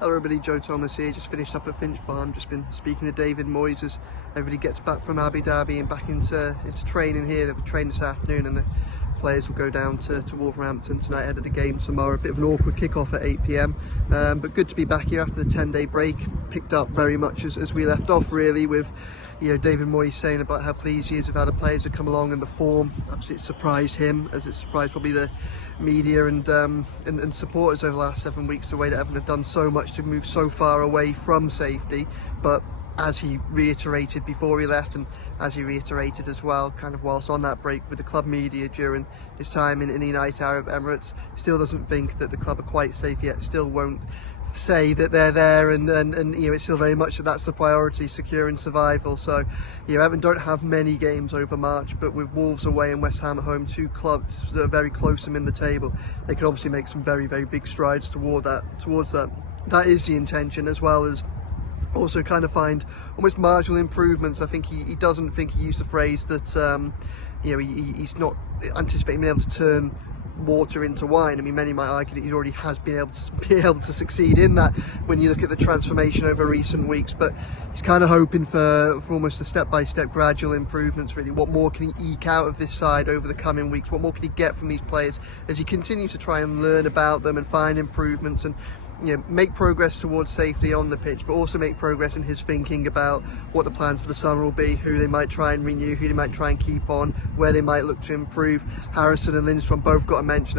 Hello everybody, Joe Thomas here, just finished up at Finch Farm, just been speaking to David Moyes as everybody gets back from Abu Dhabi and back into training here. They'll be training this afternoon and the players will go down to Wolverhampton tonight ahead of the game tomorrow. A bit of an awkward kick-off at 8 PM, but good to be back here after the 10-day break. Picked up very much as we left off really, with David Moyes saying about how pleased he is with how the players have come along and the form. Obviously it surprised him, as it surprised probably the media and supporters over the last 7 weeks, the way that Everton have done so much to move so far away from safety. But as he reiterated before he left, and as he reiterated as well kind of whilst on that break with the club media during his time in the United Arab Emirates, he still doesn't think that the club are quite safe yet, still won't say that they're there, and it's still very much that's the priority, securing survival. So Everton don't have many games over March, but with Wolves away and West Ham at home, two clubs that are very close to them in the table, they can obviously make some very big strides towards that. That is the intention, as well as also kind of find almost marginal improvements. I think he doesn't think he used the phrase that he's not anticipating being able to turn water into wine. I mean, many might argue that he already has been able to succeed in that when you look at the transformation over recent weeks, but he's kind of hoping for almost a step-by-step gradual improvements really. What more can he eke out of this side over the coming weeks? What more can he get from these players as he continues to try and learn about them and find improvements and make progress towards safety on the pitch, but also make progress in his thinking about what the plans for the summer will be, who they might try and renew, who they might try and keep on, where they might look to improve. Harrison and Lindstrom both got a mention.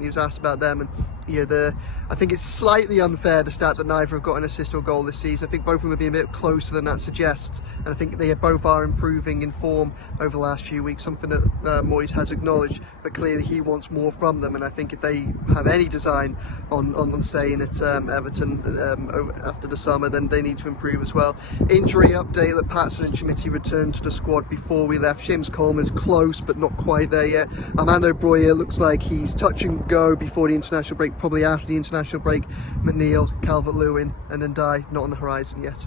He was asked about them, and I think it's slightly unfair, the stat that neither have got an assist or goal this season. I think both of them have been a bit closer than that suggests, and I think they both are improving in form over the last few weeks, something that Moyes has acknowledged, but clearly he wants more from them. And I think if they have any design on staying at Everton after the summer, then they need to improve as well. Injury update that Patson and Chimiti returned to the squad before we left. James Coleman's close but not quite there yet. Armando Broja looks like he's touch and go before the international break, probably after the international break. McNeil, Calvert-Lewin and Ndai not on the horizon yet.